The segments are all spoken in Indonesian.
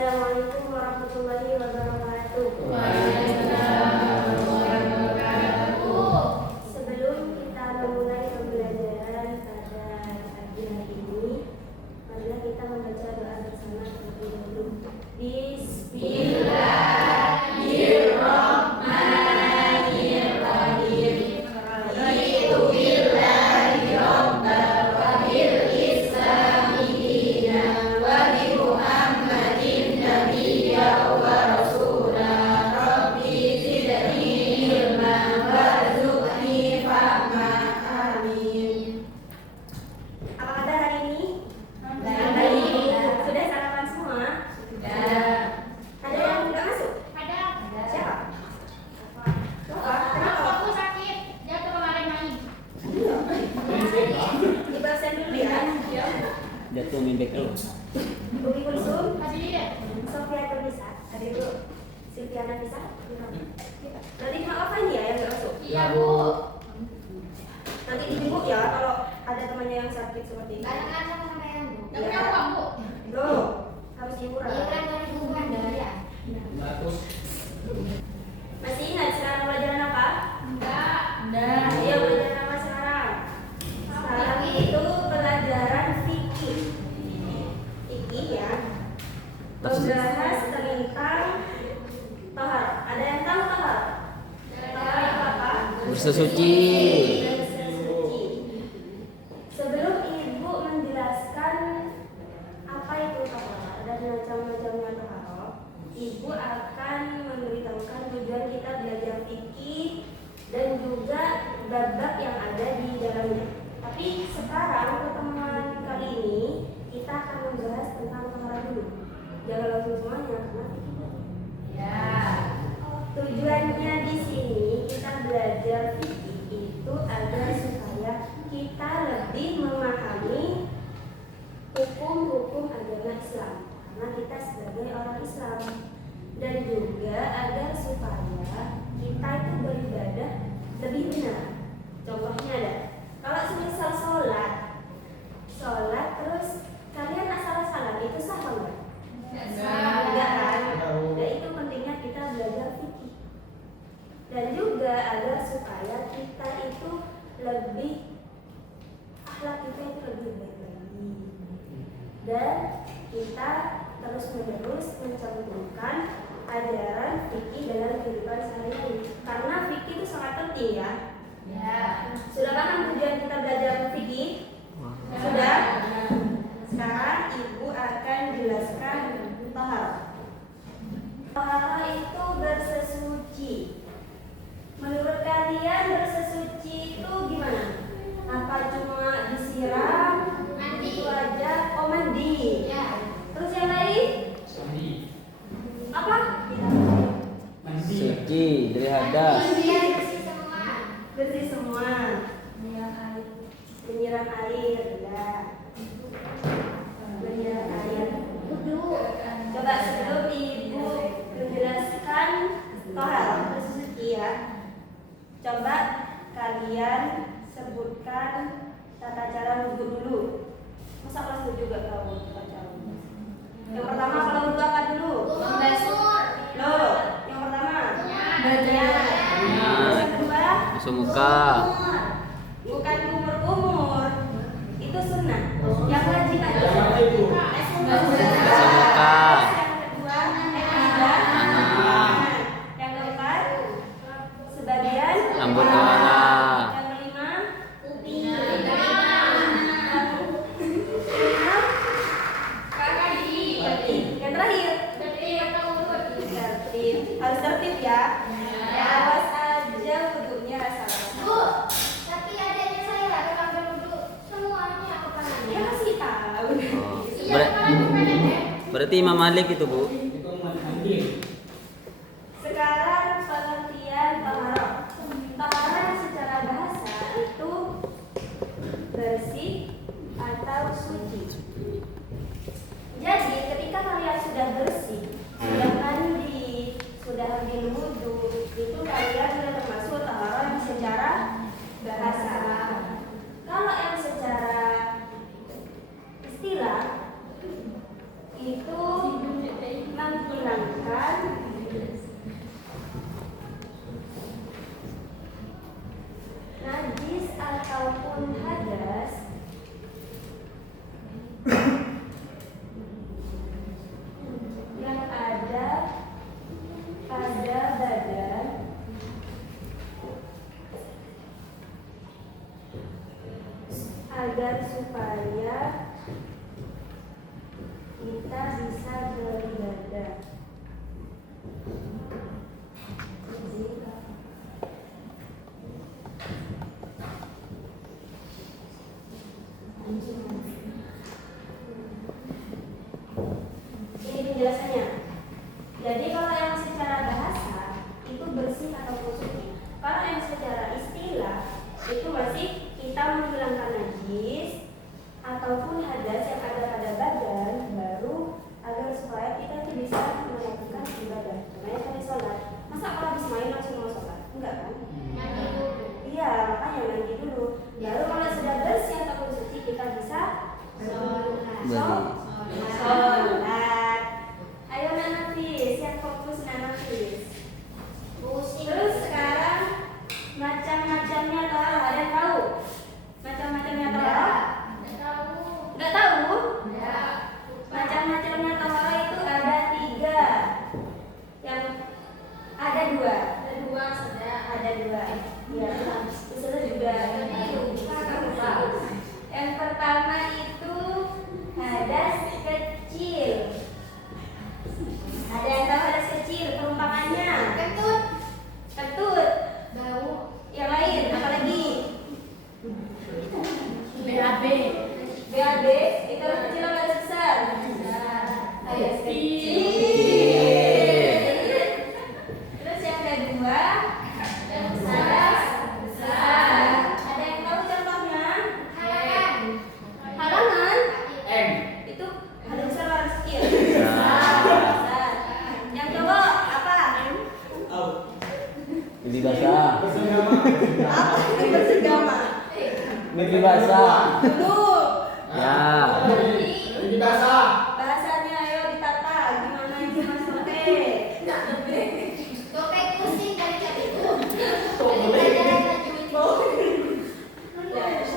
Assalamualaikum warahmatullahi wabarakatuh. Waalaikumsalam warahmatullahi wabarakatuh. Sebelum kita memulai pembelajaran pada pagi hari ini, marilah kita membaca doa bersama terlebih dahulu. Bismillahirrahmanirrahim. Raditu billahi rabban wa bil islami dinan wa bi Muhammadin nabiyyan wa rasulan. Rabbi zidni ilman warzuqni fahma. Amin. Apa kabar hari ini? Baik. Sudah sarapan semua? Sudah. Ada yang nggak masuk? Ada. Siapa? Kenapa? Aku sakit. Jatuh kemarin main. Ibu absen dulu ya. Jatuh mimbek lu. Umi Kulsum, Masih dia. Sofia Nurisa, ada ibu Silviana Nisa. Nanti maafkan ya yang nggak masuk. Iya, Bu. Nanti dijemput ya kalau ada temannya yang sakit seperti ini. Barengan sama sampean, Bu. Enggak punya uang, Bu. Loh, harus hiburan. Iuran 2000-an dah ya. Masih ingat sekarang pelajaran apa? Enggak. Ayo pelajaran apa sekarang? Sekarang itu pelajaran fikih. Fikih ya. Membahas tentang tahar. Ada yang tahu tahar? Tahar itu apa? Bersesuci. Bersesuci. Sebelum ibu menjelaskan apa itu tahar dan macam-macamnya tahar, ibu akan memberitahukan tujuan kita belajar fikih dan juga bab-bab yang ada di dalamnya. Tapi sekarang pertemuan kali ini kita akan membahas tentang tahara dulu. Jangan langsung semuanya karena fikih dulu. Ya. Tujuannya di sini kita belajar fikih itu agar supaya kita lebih memahami hukum-hukum agama Islam karena kita sebagai orang Islam, dan juga agar supaya kita itu beribadah lebih benar. Contohnya ada, kalau semisal sholat terus kalian asal-asalan itu sah enggak? Enggak kan? Nah itu pentingnya kita belajar fikih. Dan juga agar supaya kita itu lebih akhlak kita itu lebih baik lagi. Dan kita terus menerus mencantumkan ajaran fikih dalam kehidupan sehari-hari. Karena fikih itu sangat penting ya. Ya. Sudah paham tujuan kita belajar fikih? Sudah? Sekarang ibu akan jelaskan tahara. Tahara itu bersesuci. Menurut kalian bersesuci itu gimana? Apa cuma disiram? Mandi. Itu aja? Oh mandi. Ya. Terus yang lain? Apa? Suci dari hadas. Bersih semua. Bersih semua. Menyiram air. Ya. Menyiram air. Coba sebelum ibu menjelaskan tahara bersuci ya, coba kalian sebutkan tata cara wudhu dulu. Masa kelas 7 juga tahu tata cara wudhu? Yang pertama kalau wudhu apa dulu? Loh, yang pertama terus yang kedua Masuk muka. bukan kumur-kumur, itu sunnah. Yang wajib aja Masuk muka. Yang keempat sebagian Rambut kepala. Yang kelima yang terakhir tertib. Harus tertib ya. Awas aja wudhunya salah. Tapi adanya saya ada kamar duduk semuanya kepanannya. Ya kasih tahu. Berarti Imam Malik itu, Bu. Sekarang pengertian tahara. Tahara secara bahasa itu bersih atau suci. Jadi ketika kalian sudah bersih, sudah mandi, sudah ambil wudhu, itu kalian sudah termasuk tahara yang secara bahasa. Kalau yang secara istilah itu penjelasannya. Jadi kalau yang secara bahasa itu bersih atau suci. Kalau yang secara istilah itu masih kita menghilangkan najis ataupun hadas yang ada pada badan baru agar supaya kita itu bisa melakukan ibadah. Namanya tadi sholat. Masa kalau habis main langsung mau sholat? Enggak kan? Mandi dulu. Iya, makanya mandi dulu. Baru kalau sudah bersih ataupun suci kita bisa sholat. Ayo Nanafis, yang fokus Nanafis. Terus sekarang macam-macamnya tahu. Ada yang tahu? Macam-macamnya tahu? Nggak tahu? Macam-macamnya tahu itu ada 3. Yang ada 2. Ada 2. Ya, itu juga. Yang pertama itu hadas kecil. Ada yang tahu hadas kecil? Perumpamannya? Kentut. Yang lain apalagi? BAB itu hadas kecil atau hadas besar? Hadas kecil. Terus yang kedua hadas besar. Ada yang tahu contohnya? Halangan. Itu hadas besar atau hadas kecil? Besar. Yang cowok apa? Negeri basah. Apa itu bersegama? Negeri basah. Dulu. Ya. Bahasanya ayo ditata. Gimana itu Mas Tope?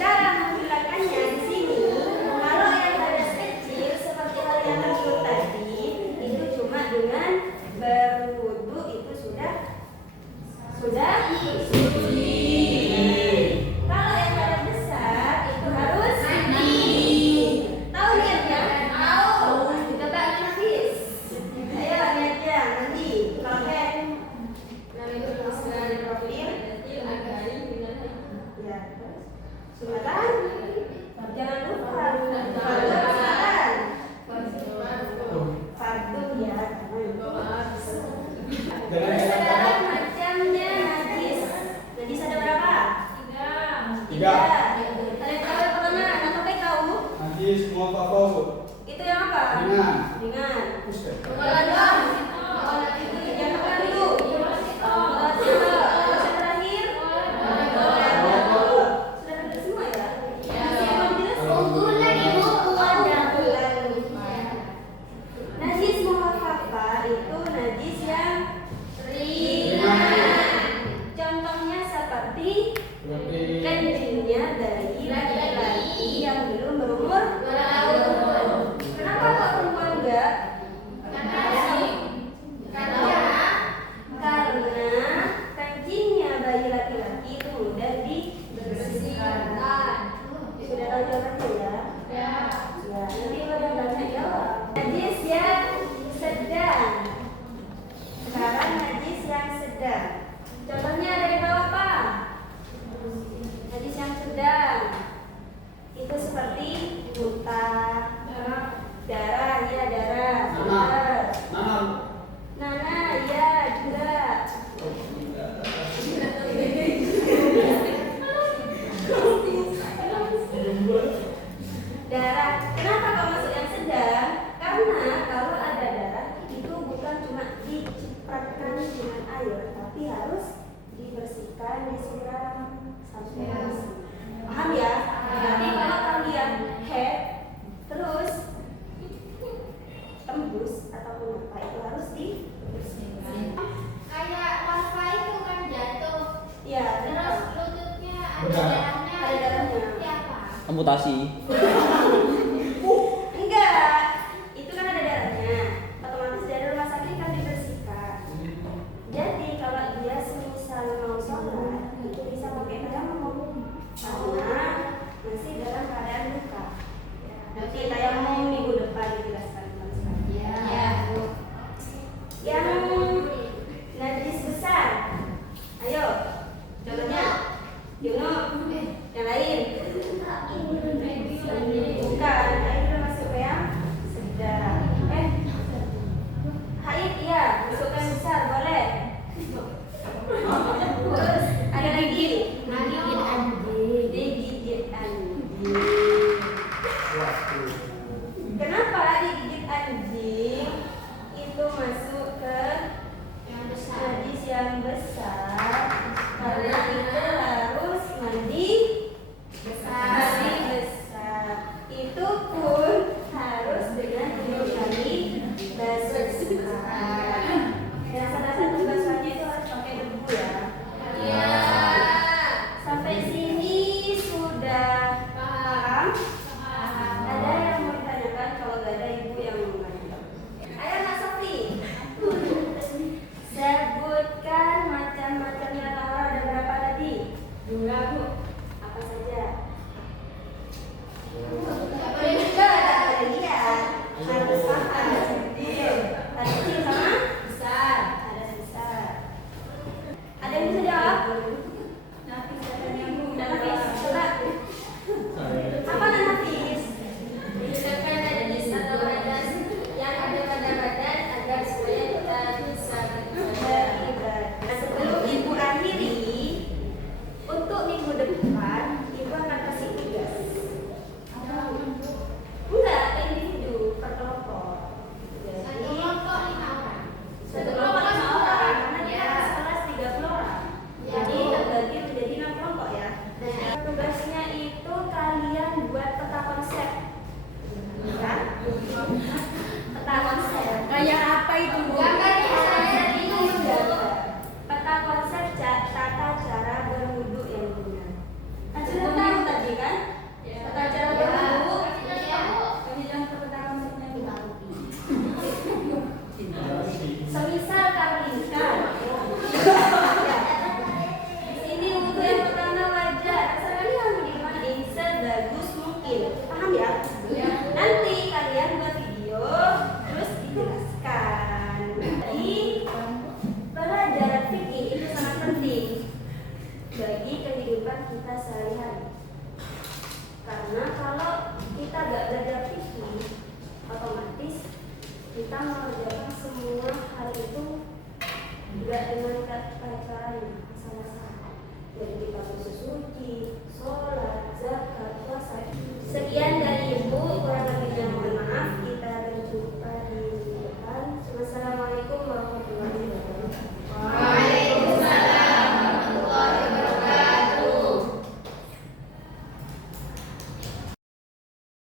Cara menghilangkannya di sini, kalau yang hadas kecil seperti hal yang tersulut tadi, itu cuma dengan berwudu itu sudah suci. Kalau yang hadas besar itu harus mandi. Tahu niatnya? Tahu. Coba Nafis. Ayo niatnya mandi. Pakai profil. Ya. Sunatan. Jangan lupa. Fardu ya. Sekarang macamnya najis. Najis ada berapa? 3. Ada yang tahu yang pertama? Atau tahu? Itu yang apa? Ringan. Yang terakhir? Sudah benar semua ya? Najis mukhafafah itu najis yang ringan. Contohnya seperti kencingnya bayi laki-laki yang belum berumur 2 tahun. Kenapa kok perempuan enggak? Karena kencingnya bayi laki-laki itu mudah dibersihkan. Sudah tahu jawabannya ya? Ya, nanti kalau yang banyak jawab. Najis yang sedang. Sekarang najis yang sedang. Contohnya ada yang tahu apa? Najis yang sedang itu seperti muntah, darah, ya darah, Nana, ya juga. Darah. Kenapa kau masuk yang sedang? Karena kalau ada darah itu bukan cuma dicipratkan dengan air, tapi harus dibersihkan, disiram sampai bersih. Paham ya? Nanti kalau kalian head terus tembus ataupun apa itu harus dibersihkan. Ya, Terus lututnya ada Ada darahnya. darahnya. Seperti apa? Amputasi.